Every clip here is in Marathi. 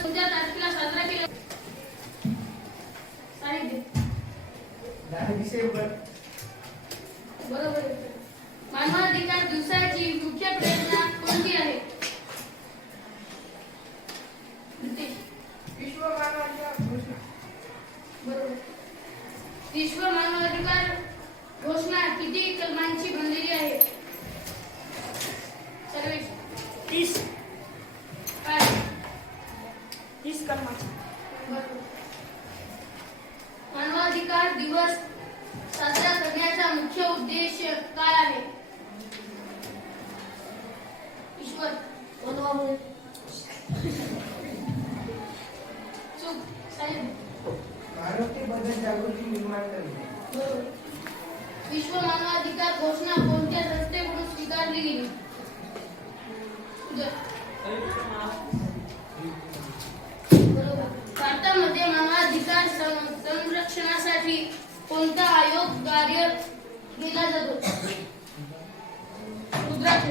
दिवस कोणत्या तारखेला साजरा केला? बरोबर. मानवाधिकार दिवसाची मुख्य प्रेरणा कोणती आहे? विश्व मानवाधिकार घोषणा. बरोबर. विश्व मानवाधिकार घोषणा किती कलमांची बनलेली आहे? सर्वेश 30 काय? 30 कलमांची. बरोबर. मानवाधिकार दिवस साजरा करण्याचा मुख्य उद्देश काय आहे? ईश्वर चूक साहेब. आरोग्य बद्दल जागृती निर्माण करणे. बरोबर. विश्व मानवाधिकार घोषणा कोणत्या संस्थेकडून स्वीकारली गेली? बरोबर. भारतामध्ये मानवाधिकार संरक्षणासाठी कोणता आयोग कार्य केला जातो? रुद्राक्ष.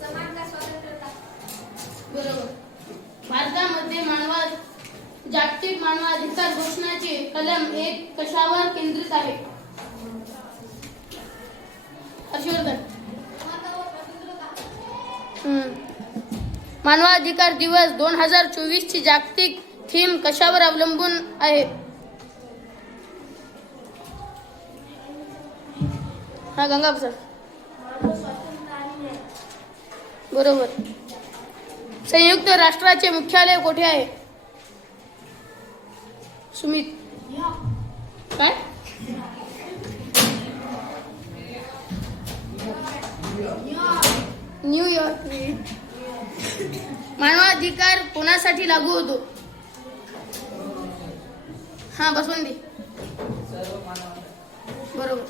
समानता स्वातंत्र्यता. बरोबर. भारतामध्ये जागतिक मानवाधिकार घोषणाचे कलम 1 कशावर केंद्रित आहे? हर्षवर्धन. समानता व स्वातंत्र्यता. मानवाधिकार दिवस 2024 ची जागतिक थीम कशावर अवलंबून आहे? हा गंगा प्रसाद. स्वातंत्र्य आणि न्याय. बरोबर. संयुक्त राष्ट्राचे मुख्यालय कोठे आहे? सुमित. काय? न्यूयॉर्क. मानवाधिकार कोणासाठी लागू होतो? हा बसवंती. बरोबर.